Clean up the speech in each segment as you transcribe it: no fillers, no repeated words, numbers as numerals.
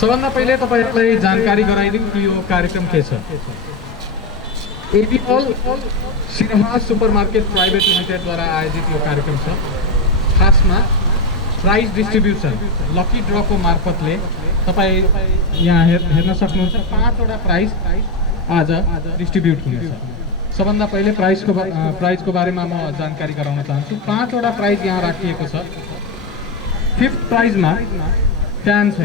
सबभन्दा पहिले तपाईहरुलाई जानकारी गराइदिउँ कि यो कार्यक्रम के छ। AB mall Siraha supermarket private limited द्वारा आयोजित यो कार्यक्रम छ। खासमा प्राइज डिस्ट्रिब्युसन लकी ड्र को मार्फतले तपाई यहाँ हेर्न सक्नुहुन्छ 5 वटा प्राइज आज डिस्ट्रिब्युट हुनेछ। सबभन्दा पहिले प्राइजको बारेमा म जानकारी गराउन चाहन्छु। 5 वटा प्राइज यहाँ राखिएको छ। 5th प्राइजमा फ्यान छ,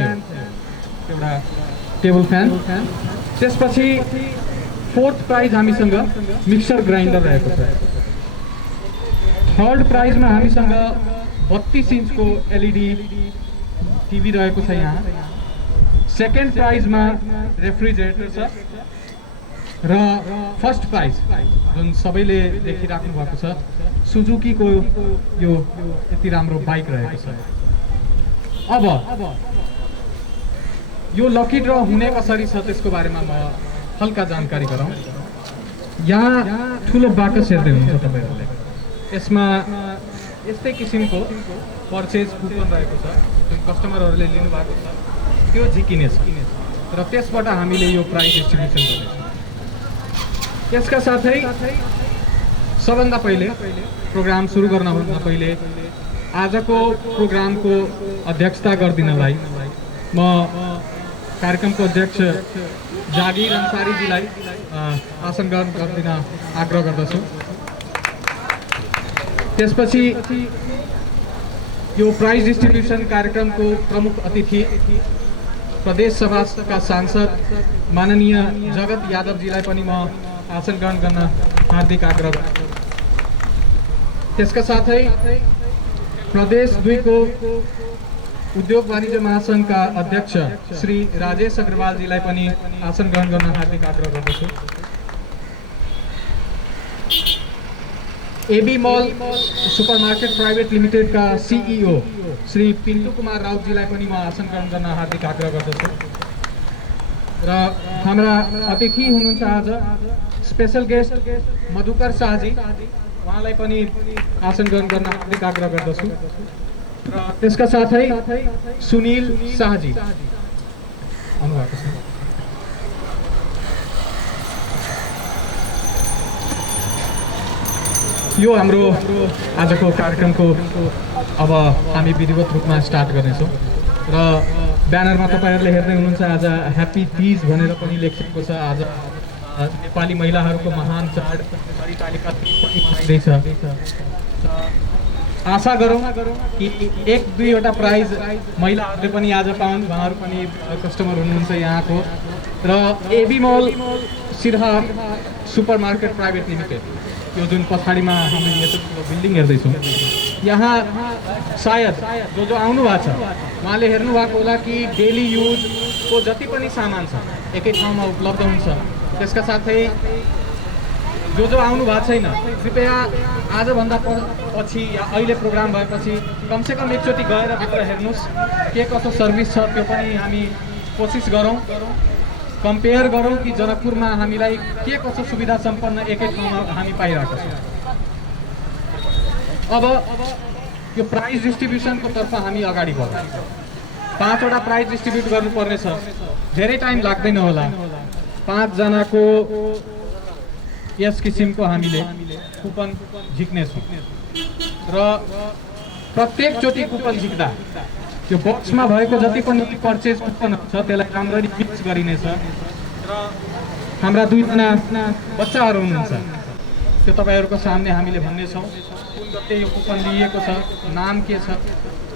एउटा टेबल फ्यान। त्यसपछि 4th प्राइज हामीसँग मिक्सर ग्राइन्डर रहेको छ। 3rd प्राइजमा हामीसँग 32 इन्चको एलईडी टिभी रहेको छ यहाँ। 2nd प्राइजमा रेफ्रिजरेटर छ र 1st प्राइज जुन सबैले देखिराख्नु भएको छ सुजुकीको यो यति राम्रो बाइक रहेको छ। अब यो लकी ड्र हुने कसरी छ त्यसको बारेमा म हल्का जानकारी गराउँ। यहाँ ठुलो बाकस हेर्दै हुनुहुन्छ तपाईहरुले। यसमा यस्तै किसिमको पर्चेज कुपन रहेको छ जुन कस्टमरहरूले लिनु भएको छ त्यो झिकिनेछ र त्यसबाट हामीले यो प्राइज डिस्ट्रिब्युसन गर्नेछौँ। यसका साथै सबभन्दा पहिले प्रोग्राम सुरु गर्नभन्दा पहिले आजको प्रोग्रामको अध्यक्षता गर्दिनलाई म कार्यक्रमको अध्यक्ष जागिर अन्सारीजीलाई आसन ग्रहण गर्दिन आग्रह गर्दछु। त्यसपछि यो प्राइज डिस्ट्रिब्युसन कार्यक्रमको प्रमुख अतिथि प्रदेश सभाका सांसद माननीय जगत यादवजीलाई पनि म आसन ग्रहण गर्न हार्दिक आग्रह गर्छु। त्यसका साथै प्रदेश 2 को उद्योग वाणिज्य महासंघका अध्यक्ष श्री राजेश अग्रवालजीलाई पनि आसन ग्रहण गर्न हार्दिक आग्रह गर्दछु। एबी मल सुपरमार्केट प्राइवेट लिमिटेड का सीईओ श्री पिंटू कुमार राउतजीलाई पनि म आसन ग्रहण गर्न हार्दिक आग्रह गर्दछु। र हाम्रा अतिथि हुनुहुन्छ आज स्पेशल गेस्ट मधुकर शाहजी, उहाँलाई पनि आसन ग्रहण गर्न हार्दिक आग्रह गर्दछु। र त्यसका साथै सुनील शाहजी आउनुभएको छ। यो हाम्रो आजको कार्यक्रमको अब हामी विधिवत रूपमा स्टार्ट गर्नेछौँ र ब्यानरमा तपाईहरुले हेर्दै हुनुहुन्छ आज ह्याप्पी तीज भनेर पनि लेखिएको छ। आज नेपाली महिलाहरूको महान चाड हरितालिका तीज पनि मनाइँदैछ। आशा गरौँ कि 1-2 वटा प्राइज महिलाहरूले पनि आज पाउन्। उहाँहरू पनि कस्टमर हुनुहुन्छ यहाँको। र AB mall Siraha supermarket private limited यो जुन पछाडिमा हामी यो बिल्डिङ हेर्दैछौँ यहाँ सायद जो आउनु भएको छ उहाँले हेर्नु भएको होला कि डेली युजको जति पनि सामान छ एकै ठाउँमा उपलब्ध हुन्छ। त्यसका साथै जो आउनु भएको छैन कृपया आजभन्दा पछि या अहिले प्रोग्राम भएपछि कमसेकम एकचोटि गएर भित्र हेर्नुहोस् के कसो सर्भिस छ त्यो पनि हामी कोसिस गरौँ, कम्पेयर गरौँ कि जनकपुरमा हामीलाई के कसो सुविधा सम्पन्न एकै ठाउँमा हामी पाइरहेका छौँ। अब यो प्राइज डिस्ट्रिब्युसनको तर्फ हामी अगाडि बढौँ। 5 वटा प्राइज डिस्ट्रिब्युट गर्नुपर्ने छ। धेरै टाइम लाग्दैन होला। 5 जनाको यस किसिमको हामीले कुपन झिक्नेछौँ र प्रत्येक चोटि कुपन झिक्दा त्यो बक्समा भएको जति पनि पर्चेज कुपनहरू छ त्यसलाई राम्ररी मिक्स गरिनेछ। र हाम्रा 2 जना बच्चाहरू हुनुहुन्छ त्यो तपाईहरुको सामने हामीले भन्नेछौँ कुन गते यो कुपन लिएको छ, नाम के छ।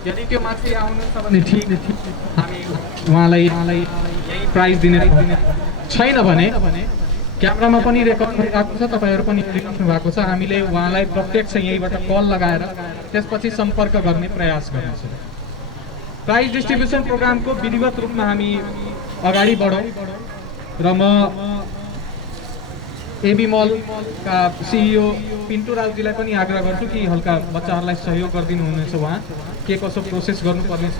यदि त्यो माथि आउनुहुन्छ भने ठीक हामी उहाँलाई यही प्राइज दिने छैन भने क्यामेरामा पनि रेकर्ड भइरहेको छ, तपाईहरु पनि हेरिराख्नु भएको छ। हामीले उहाँलाई प्रत्यक्ष यहीबाट कल लगाएर त्यसपछि सम्पर्क गर्ने प्रयास गर्नेछौँ। प्राइज डिस्ट्रिब्युसन प्रोग्रामको विधिवत रूपमा हामी अगाडि बढौँ र म एबी मलका सीईओ पिन्टू राउतजीलाई पनि आग्रह गर्छु कि हल्का बच्चाहरूलाई सहयोग गरिदिनु हुनेछ। उहाँ के कसो प्रोसेस गर्नुपर्ने छ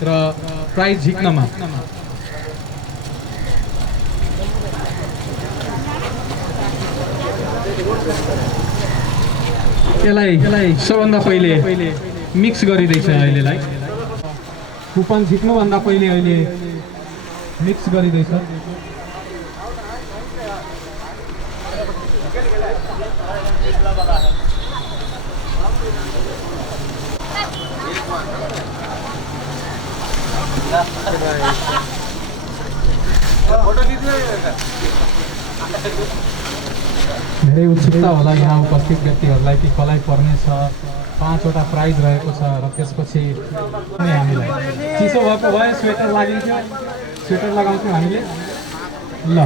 र प्राइज झिक्नमा यसलाई सबभन्दा पहिले मिक्स गरिँदैछ। अहिलेलाई कुपन झिक्नुभन्दा पहिले अहिले मिक्स गरिँदैछ। धेरै उत्सुकता होला यहाँ उपस्थित व्यक्तिहरूलाई कि कसलाई पर्नेछ। 5वटा प्राइज रहेको छ र त्यसपछि हामीलाई चिसो भएको भए स्वेटर लागिन्थ्यो, स्वेटर लगाउँथ्यौँ हामीले। ल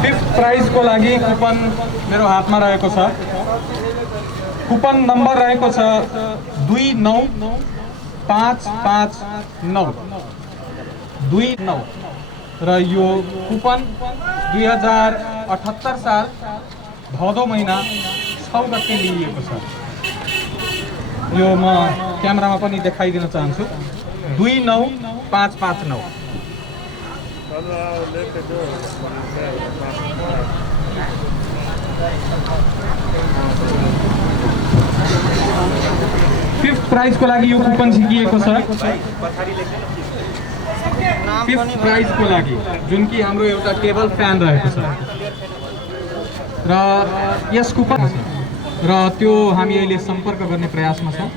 फिफ्थ प्राइजको लागि कुपन मेरो हातमा रहेको छ। कुपन नम्बर रहेको छ 29559 29 र यो कुपन 2078 साल भदौ महिना 6 गते लिइएको छ। यो म क्यामेरामा पनि देखाइदिन चाहन्छु। 29559। फिफ्थ प्राइजको लागि यो कुपन झिकिएको छ। फिफ्थ प्राइजको लागि जुन कि हाम्रो एउटा टेबल फ्यान रहेको छ र यस कुपन र त्यो हामी अहिले सम्पर्क गर्ने प्रयासमा छौँ।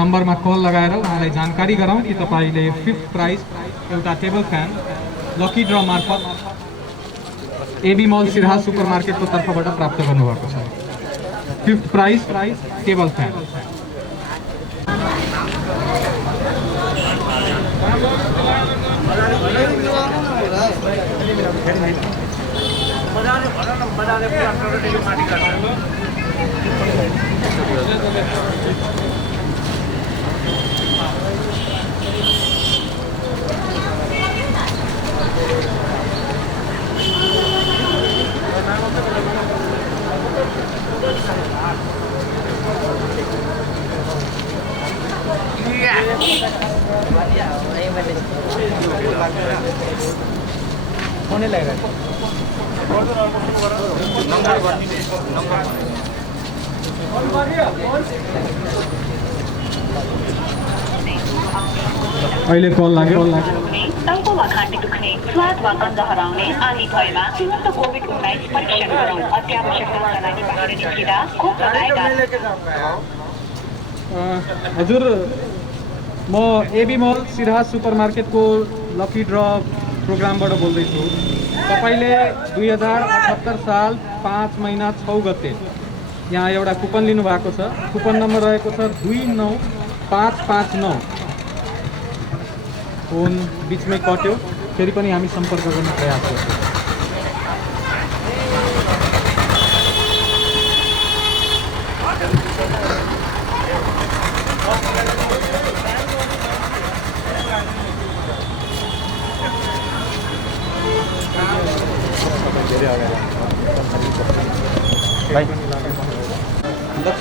नम्बरमा कल लगाएर उहाँलाई जानकारी गराउँ कि तपाईँले फिफ्थ प्राइज एउटा टेबल फ्यान लकी ड्र मार्फत एबी मल सिरहा सुपर मार्केटको तर्फबाट प्राप्त गर्नुभएको छ। Fifth prize table fan. अहिले कल लाग्यो। टाउको वा घाँटी दुख्ने, स्वाद वा गन्ध हराउने आदि भएमा तुरन्त कोभिड-19 परीक्षण गरौँ। अत्यावश्यकताका लागि बाहिर निस्किँदा खोप लगाएका। हजुर, म AB mall Siraha super मार्केटको lucky draw प्रोग्रामबाट बोल्दैछु। तपाईँले 2078 साल 5 महिना 6 गते यहाँ एउटा कुपन लिनुभएको छ। कुपन नम्बर रहेको छ 29559। फोन बिचमै कट्यो, फेरि पनि हामी सम्पर्क गर्ने प्रयास गर्छौँ।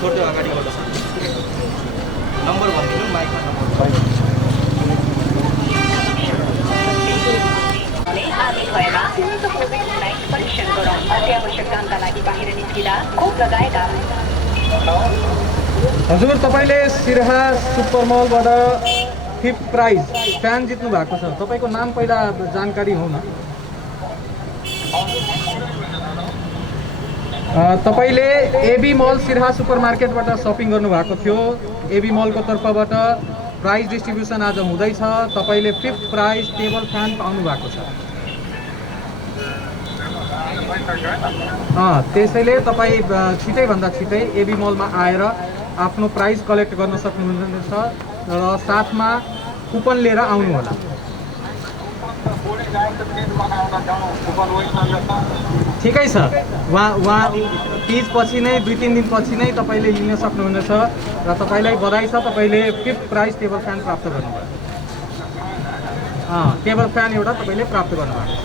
छोटो अगाडिबाट नम्बर भनिदिनु, माइकमा नम्बर आदि भएमा तुरन्त कोभिड-19 परीक्षण गरौँ। अत्यावश्यकताका लागि बाहिर निस्किँदा खोप लगाएका। हजुर, तपाईँले सिरहा सुपर मलबाट फिफ्थ प्राइज फ्यान जित्नु भएको छ। तपाईँको नाम पहिला जानकारी हो न? तपाईँले AB mall Siraha super मार्केटबाट shopping गर्नुभएको थियो। एबी मलको तर्फबाट प्राइज डिस्ट्रिब्युसन आज हुँदैछ। तपाईँले फिफ्थ प्राइज टेबल फ्यान पाउनु भएको छ। त्यसैले तपाईँ छिटैभन्दा छिटै एबी मलमा आएर आफ्नो प्राइज कलेक्ट गर्न सक्नुहुनेछ र साथमा कुपन लिएर आउनुहोला। ठिकै छ। वहाँ तीज पछि नै 2-3 दिनपछि नै तपाईँले लिन सक्नुहुनेछ र तपाईँलाई बधाई छ, तपाईँले 5th प्राइज टेबल फ्यान प्राप्त गर्नुभयो। टेबल फ्यान एउटा तपाईँले प्राप्त गर्नुभयो।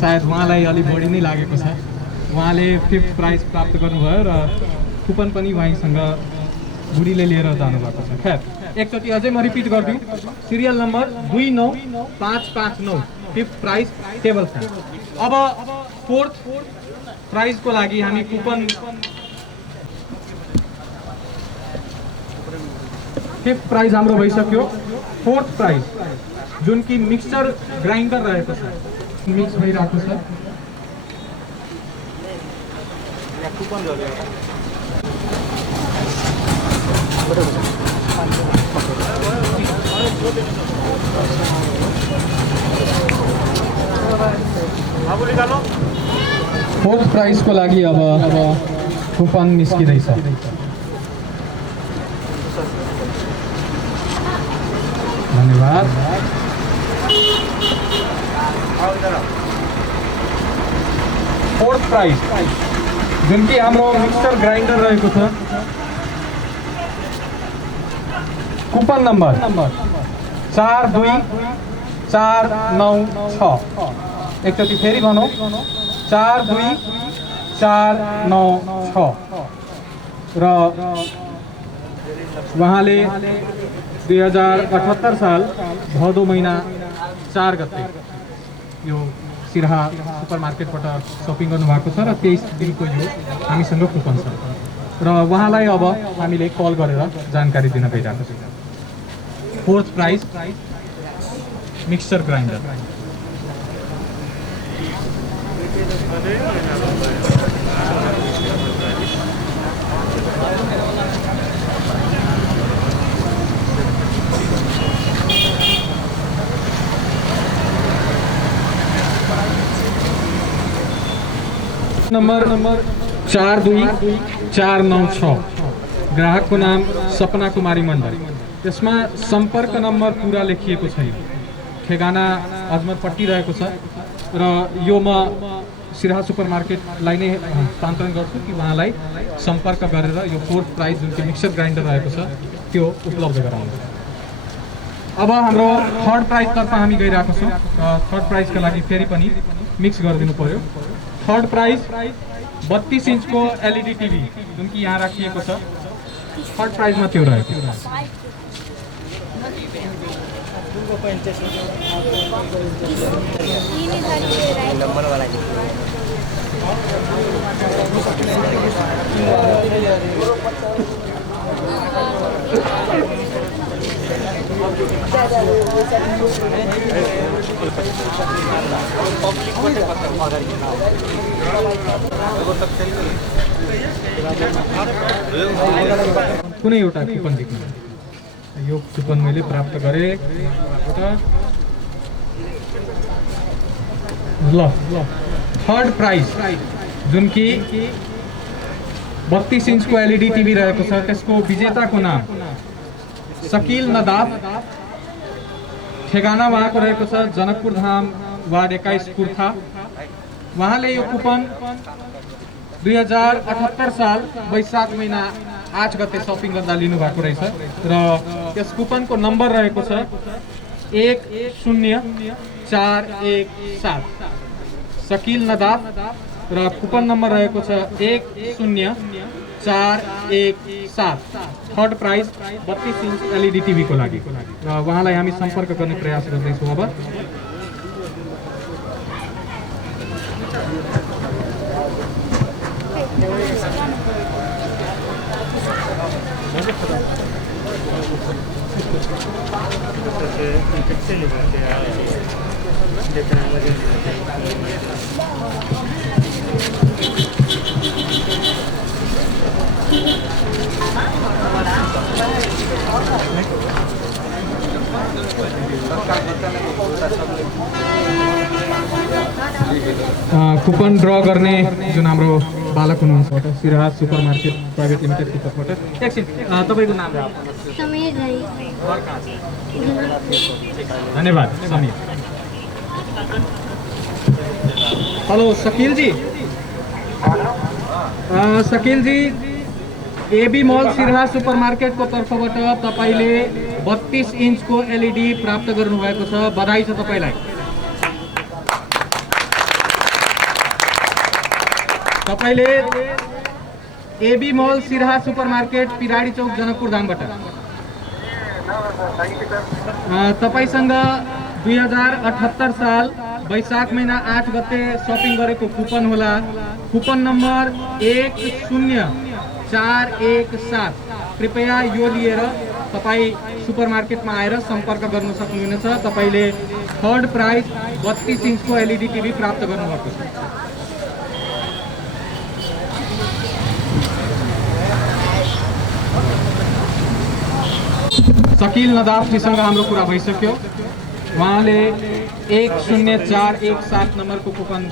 सायद उहाँलाई अलिक बढी नै लागेको छ, उहाँले 5th प्राइज प्राप्त गर्नुभयो र कुपन पनि उहाँसँग बुढीले लिएर जानुभएको छ। खैर एकचोटि अझै म रिपिट गरिदिउँ, serial number 29559, 5th prize table fan. अब 4th प्राइजको लागि हामी कुपन 5th प्राइज हाम्रो भइसक्यो। 4th प्राइज जुन कि मिक्सचर ग्राइन्डर रहेको छ, मिक्स भइरहेको छ। फोर्थ प्राइजको लागि अब कुपन निस्किँदैछ। धन्यवाद। फोर्थ प्राइज जुन कि हाम्रो मिक्सर ग्राइन्डर रहेको छ, कुपन नम्बर 42496। एकचोटि फेरि भनौँ, 42496 र उहाँले 2078 साल भदौ महिना 4 गते यो सिराहा सुपर मार्केटबाट सपिङ गर्नुभएको छ र 23 दिनको यो हामीसँग कुपन छ र उहाँलाई अब हामीले कल गरेर जानकारी दिन गइरहेको छौँ। Fourth prize mixture grinder. Number 42496, ग्राहकको नाम सपना कुमारी मण्डल। यसमा सम्पर्क नम्बर पुरा लेखिएको छैन, ठेगाना अजमतपट्टि रहेको छ र यो म सिराहा सुपर मार्केटलाई नै हस्तान्तरण गर्छु कि उहाँलाई सम्पर्क गरेर यो फोर्थ प्राइज जुन कि मिक्सर ग्राइन्डर रहेको छ त्यो उपलब्ध गराउनु। अब हाम्रो थर्ड प्राइजतर्फ हामी गइरहेको छौँ। थर्ड प्राइजका लागि फेरि पनि मिक्स गरिदिनु पर्यो। थर्ड प्राइज 32 इन्चको एलइडी टिभी जुन कि यहाँ राखिएको छ, थर्ड प्राइजमा त्यो रहेको छ। कुनै एउटा कुपन देख्नु, यो कुपन मैले प्राप्त गरेँ। ल थर्ड प्राइज जुन कि 32 इन्चको एलइडी टिभी रहेको छ, त्यसको विजेताको नाम शकील नदाफ, ठेगाना उहाँको रहेको छ जनकपुर धाम वार्ड 21 कुर्था। उहाँले यो कुपन 2078 साल वैशाख महिना 8 गते सपिङ गर्दा लिनुभएको रहेछ र त्यस कुपनको नम्बर रहेको छ 10417, शकील नदाफ र कुपन नम्बर रहेको छ 10417। थर्ड प्राइज 32 इन्च एलइडी टिभीको लागि र उहाँलाई हामी सम्पर्क गर्ने प्रयास गर्दैछौँ। अब कुपन ड्र गर्ने जुन हाम्रो बालक हुनुहुन्छ सिराहा सुपर मार्केट प्राइभेट लिमिटेडको तर्फबाट, एकछिन तपाईँको नाम? समीर राई। धन्यवाद समीर। हेलो शकील जी। शकील जी, एबी मल सिरहा सुपरमार्केटको तर्फबाट तपाईले 32 इन्चको एलइडी प्राप्त गर्नुभएको छ। बधाई छ तपाईलाई। तपाईले एबी मल सिरहा सुपरमार्केट पिराडी चौक जनकपुर धामबाट तपाईसँग 2078 साल वैशाख महिना 8 गते शपिङ गरेको कुपन होला। Coupon number 10417। कृपया यो लिएर तपाई सुपरमार्केटमा आएर सम्पर्क गर्न सक्नुहुनेछ। तपाईले थर्ड प्राइज 32 इन्चको एलइडी टिभी प्राप्त गर्नुभएको छ। शकील नदाफजीसँग हाम्रो कुरा भइसक्यो। उहाँले 10417 नम्बरको कुपन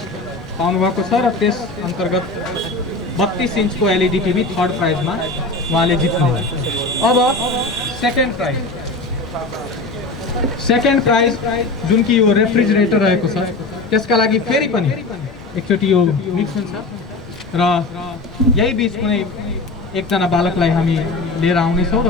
पाउनुभएको छ र त्यस अन्तर्गत 32 इन्चको एलइडी टिभी थर्ड प्राइजमा उहाँले जित्नुभयो। अब सेकेन्ड प्राइज जुन कि यो रेफ्रिजरेटर रहेको छ त्यसका लागि फेरि पनि एकचोटि यो मिक्स हुन्छ र यही बीच कुनै एकजना बालकलाई हामी लिएर आउनेछौँ र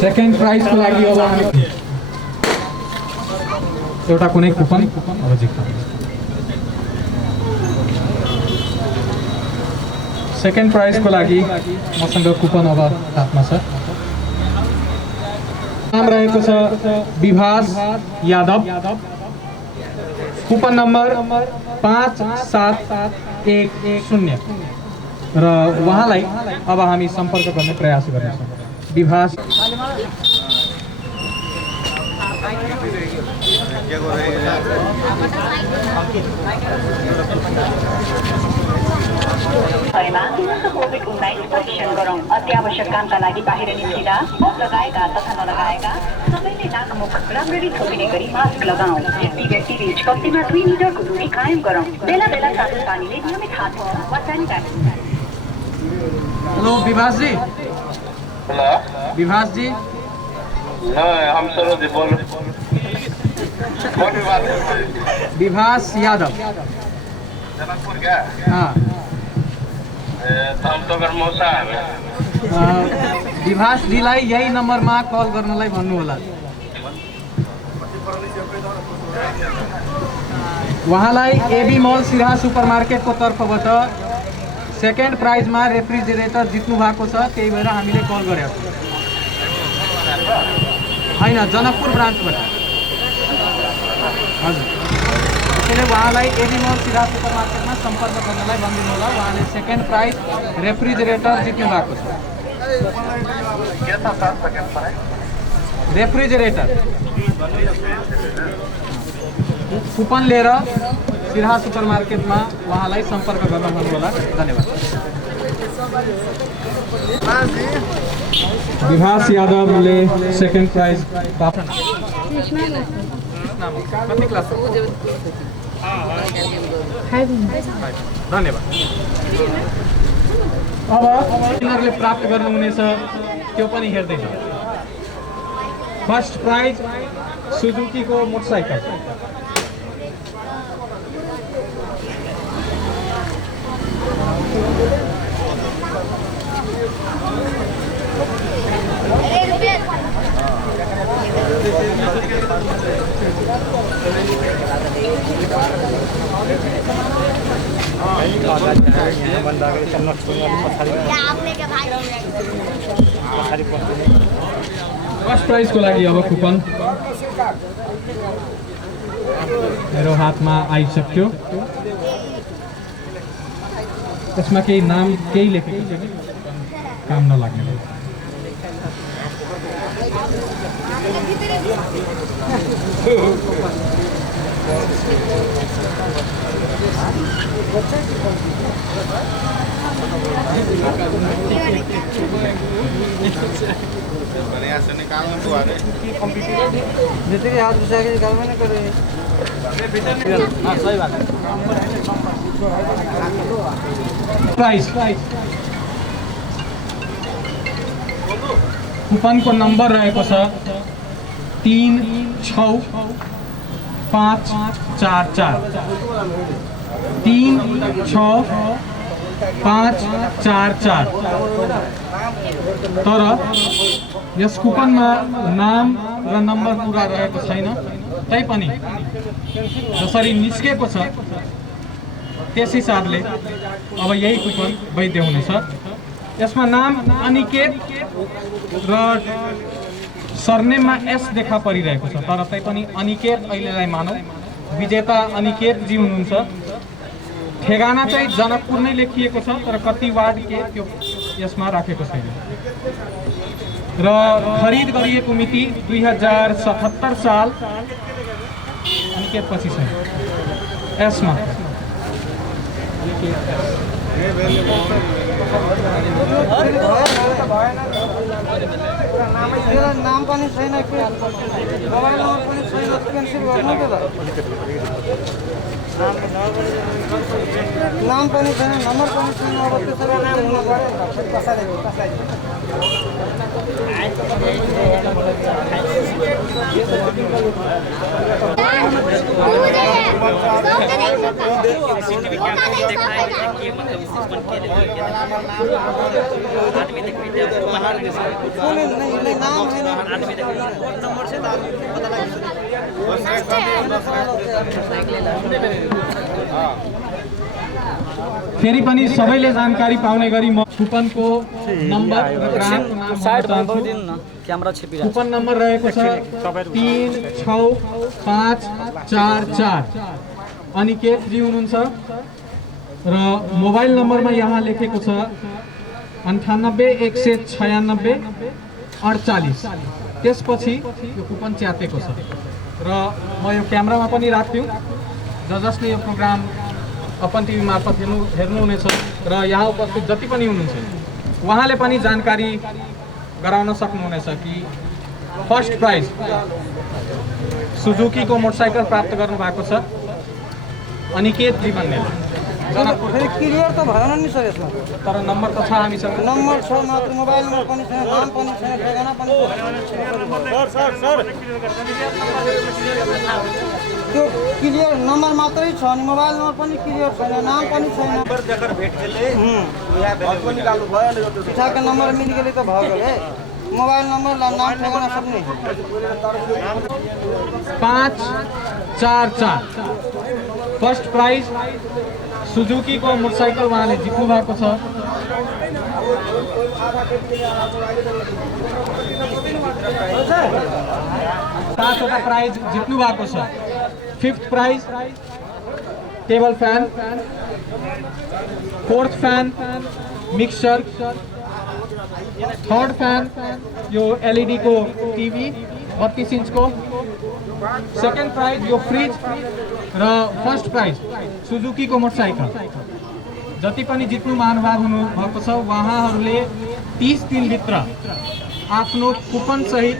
सेकेन्ड प्राइजको लागि अब हामी एउटा कुनै कुपन अब जित्छौँ। सेकेन्ड प्राइजको लागि मसँग कुपन अब हातमा छ। नाम रहेको छ विभास यादव। कुपन नम्बर 5710 र उहाँलाई अब हामी सम्पर्क गर्ने प्रयास गर्नेछौँ। विभास कोभिड-19 परीक्षण गरौँ। अत्यावश्यक कामका लागि बाहिर निस्किँदा मुख लगाएका तथा नलगाएका सबैले नाक मुख राम्ररी छोपिने गरी मास्क लगाऊ। व्यक्ति बीच कम्तीमा 2 मिटरको दूरी कायम गरौँ। बेला बेला साबुन पानीले नियमित हात धोऊ वा सेनिटाइजर। हेलो विभास जी। हेलो विभास जी। हम सरोज जी बोल विभास यादव। जनकपुर क्या? हाँ। तो हम तो मौसा विभास जीलाई यही नम्बरमा कल गर्नलाई भन्नु होला। उहाँलाई एबी मल सिरहा सुपरमार्केटको तर्फबाट सेकेन्ड प्राइजमा रेफ्रिजरेटर जित्नु भएको छ। त्यही भएर हामीले कल गरेका छौँ। होइन, जनकपुर ब्रान्चबाट। हजुर, त्यसैले उहाँलाई एबी मल सिरहा सुपरमार्केटमा सम्पर्क गर्नलाई भनिदिनु होला। उहाँले सेकेन्ड प्राइज रेफ्रिजरेटर जित्नु भएको छ। रेफ्रिजरेटर कुपन लिएर सिरहा सुपरमार्केटमा उहाँलाई सम्पर्क गर्न भन्नुहोला। धन्यवाद। विभास यादवले सेकेन्ड प्राइज प्राप्त। कति क्लास? धन्यवाद। अब यिनीहरूले प्राप्त गर्नुहुनेछ त्यो पनि हेर्दैछ। फर्स्ट प्राइज सुजुकीको मोटरसाइकल। फर्स्ट प्राइजको लागि अब कुपन मेरो हातमा आइसक्यो। त्यसमा केही नाम केही लेखेको छ कि काम नलाग्ने भयो। जैसे हाथ घुसा के निकाल में करे। हाँ सही बात है। प्राइस कुपनको नम्बर रहेको छ 36544 36544। तर यस कुपनमा नाम र नम्बर पुरा रहेको छैन, तैपनि जसरी निस्केको छ त्यस हिसाबले अब यही कुपन वैध हुनेछ। यसमा नाम अनिकेत र सरनेममा एस देखा परिरहेको छ, तर तैपनि अनिकेत अहिलेलाई मानौ। विजेता अनिकेत जी हुनुहुन्छ। ठेगाना चाहिँ जनकपुर नै लेखिएको छ, तर कति वार्ड के त्यो यसमा राखेको छैन। र खरिद गरिएको मिति 2077 साल। अनिकेत पछि छ यसमा नाम पनि छैन, मोबाइल नम्बर पनि छैन, क्यान्सल गर्नु त। नाम पनि छैन, नम्बर पनि छैन, अब त्यसरी नाम हुनु पर्यो। नाम छैन, नम्बर चाहिँ पता लाग्छ। फेरि पनि सबैले जानकारी पाउने गरी म कुपनको नम्बर र ग्राहकको नाम कुपन नम्बर रहेको छ 36544। अनिकेत जी हुनुहुन्छ र मोबाइल नम्बरमा यहाँ लेखेको छ 98 196 त्यसपछि यो कुपन च्यातेको छ। र म यो क्यामेरामा पनि राख्थ्यौँ, जसले यो प्रोग्राम अपन टिभी मार्फत हेर्नुहुनेछ र यहाँ उपस्थित जति पनि हुनुहुन्छ उहाँले पनि जानकारी गराउन सक्नुहुनेछ कि फर्स्ट प्राइज सुजुकीको मोटरसाइकल प्राप्त गर्नु भएको छ अनिकेत जी भन्ने। फेरि क्लियर त भएन नि सर यसमा, तर नम्बर त छ हामीसँग। नम्बर छ मात्र, मोबाइल नम्बर पनि छैन, नाम पनि छैन, ठेगाना पनि त्यो क्लियर नम्बर मात्रै छ नि, मोबाइल नम्बर पनि क्लियर छैन, नाम पनि छैन। पिछाको नम्बर मिल गेले त भयो गरे, मोबाइल नम्बर नाम ठेगाना सब नै 544 फर्स्ट प्राइज सुजुकीको मोटरसाइकल उहाँले जित्नु भएको छ। 5वटा प्राइज जित्नु भएको छ। Fifth prize table fan, fourth fan mixer, third fan यो एलईडी को टिभी 32 इन्चको, सेकेन्ड प्राइज यो फ्रिज र फर्स्ट प्राइज सुजुकीको मोटरसाइकल। जति पनि जित्नु महानुभाव हुनुभएको छ उहाँहरूले 30 दिनभित्र आफ्नो कुपन सहित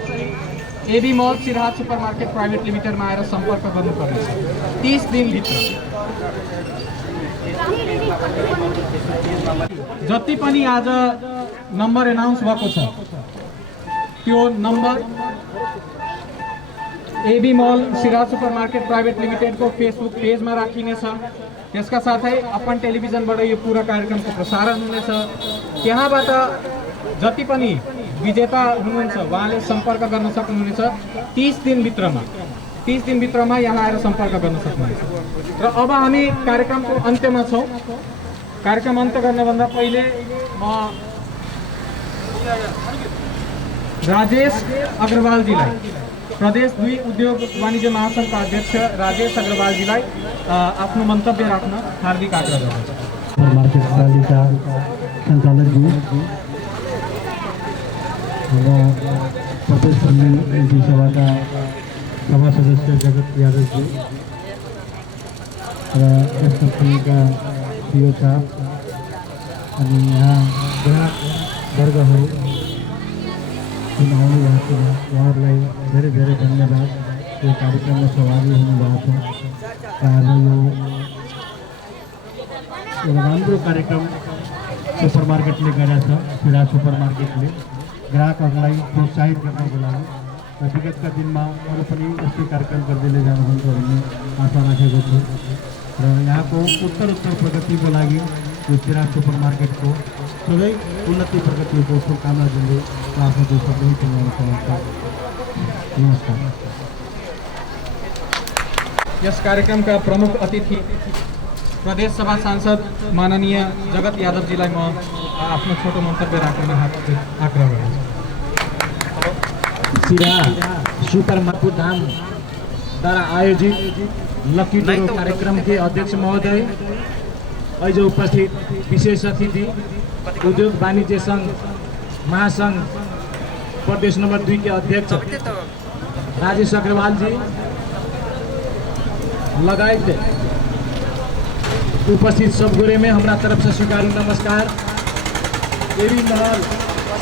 एबी मल सिराहा सुपरमार्केट प्राइभेट लिमिटेडमा आएर सम्पर्क गर्नुपर्नेछ 30 दिनभित्र। जति पनि आज नम्बर एनाउन्स भएको छ त्यो नम्बर एबी मल सिराहा सुपरमार्केट प्राइभेट लिमिटेडको फेसबुक पेजमा राखिनेछ। त्यसका साथै अपन टेलिभिजनबाट यो पुरा कार्यक्रमको प्रसारण हुनेछ। त्यहाँबाट जति पनि विजेता हुनुहुन्छ उहाँले सम्पर्क गर्न सक्नुहुनेछ 30 दिनभित्रमा यहाँ आएर सम्पर्क गर्न सक्नुहुनेछ। र अब हामी कार्यक्रमको अन्त्यमा छौँ। कार्यक्रम अन्त्य गर्नभन्दा पहिले म राजेश अग्रवालजीलाई, प्रदेश 2 उद्योग वाणिज्य महासङ्घका अध्यक्ष राजेश अग्रवालजीलाई आफ्नो मन्तव्य राख्न हार्दिक आग्रह गर्दछु। मार्केट पालिका सञ्चालकज्यू र प्रदेश समिति सभाका सभा सदस्य जगत यादवज्यू र यस कम्पनीका सिओ साहब अनि यहाँ ग्राहक वर्गहरू जुन आउनु भएको छ उहाँहरूलाई धेरै धेरै धन्यवाद। यो कार्यक्रममा सहभागी हुनुभएको छ र आज यो एउटा राम्रो कार्यक्रम सुपर मार्केटले गरेका छ, सिराहा सुपर मार्केटले। र ग्राहकहरूलाई प्रोत्साहित गर्नको लागि र विगतका दिनमा अरू पनि यस्तै कार्यक्रम गर्दै लैजानुहुन्छ भन्ने आशा राखेको छु र यहाँको उत्तरोत्तर प्रगतिको लागि यो चिराग सुपर मार्केटको सधैँ उन्नति प्रगतिको शुभकामना दिँदै आफ्नो दुई शब्द टुङ्गाउन चाहन्छु। नमस्कार। यस कार्यक्रमका प्रमुख अतिथि प्रदेश सभा सांसद माननीय जगत यादवजीलाई म आफ्नो छोटो मन्तव्य राख्न आग्रह गर्छु। चिराग सुपर मार्केट धाम द्वारा आयोजित लकी ड्रो कार्यक्रम के अध्यक्ष महोदय, आज उपस्थित विशेष अतिथि उद्योग वाणिज्य संघ महासंघ प्रदेश नंबर 2 के अध्यक्ष राजेश अग्रवाल जी लगायत उपस्थित सब गोरे में हमारा तरफ से स्वीकार नमस्कार। एबी महल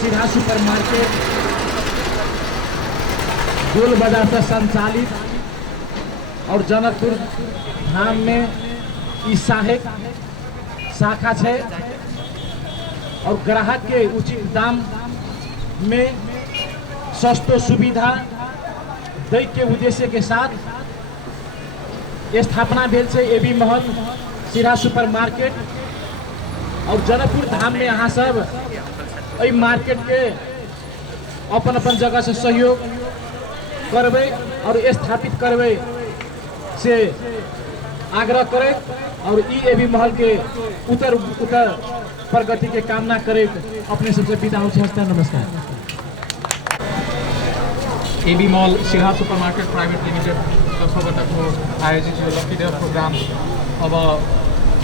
सीधा सुपर मार्केट गोल बाजार से संचालित और जनकपुर धाम में ई सहायक शाखा है और ग्राहक के उचित दाम में सस्तो सुविधा दै के उद्देश्य के साथ स्थापना भेल से एबी महल सीधा सुपर मार्केट और जनकपुर धाम में यहाँ सब अ मार्केट के अपन अपन जगह से सहयोग करबे और स्थापित करबे से आग्रह करे और एबी महल के उत्तर प्रगति के कामना करे अपने सबसे विदा होते हैं। नमस्कार। एबी मॉल सीधा सुपर मार्केट प्राइवेट लिमिटेड तर्फबाट आयोजित यो लकी ड्र प्रोग्राम अब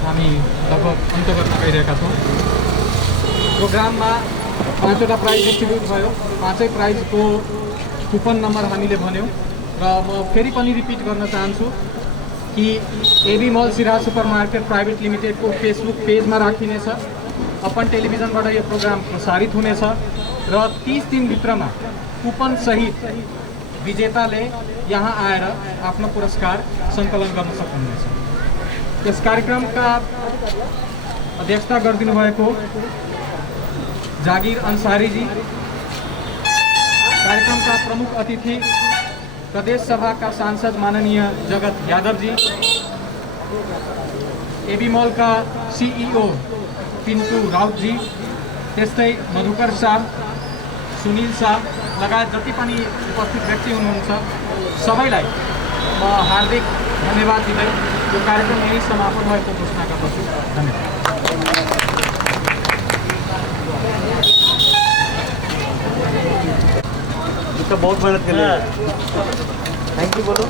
हामी लगभग अन्त्य गर्न गइरहेका छौँ। प्रोग्राममा 5वटा प्राइज डिस्ट्रिब्युट भयो। 5 प्राइजको कुपन नम्बर हामीले भन्यौँ र म फेरि पनि रिपिट गर्न चाहन्छु कि एबी मॉल सीधा सुपर मार्केट प्राइवेट लिमिटेड को फेसबुक पेज में राखिनेछ। अपन टेलिभिजनबाट यो प्रोग्राम प्रसारित हुनेछ र 30 दिनभित्र में कुपन सहित विजेताले यहाँ आएर आफ्नो पुरस्कार सङ्कलन गर्न सक्नुहुनेछ। यस कार्यक्रमका अध्यक्षता गरिदिनु भएको जागीर अंसारी जी, कार्यक्रमका प्रमुख अतिथि प्रदेश सभा का सांसद माननीय जगत यादव जी, एबी मॉल का सीईओ पिंटू राउत जी, त्यस्तै मधुकर शाह, सुनील शाह लगायत जति पनि उपस्थित व्यक्ति हुनुहुन्छ सबैलाई म हार्दिक धन्यवाद दिँदै यो कार्यक्रम यही समापन भएको घोषणा गर्दछु। धन्यवाद। तो बहुत मेहनत कर लिया। थैंक यू बोलो।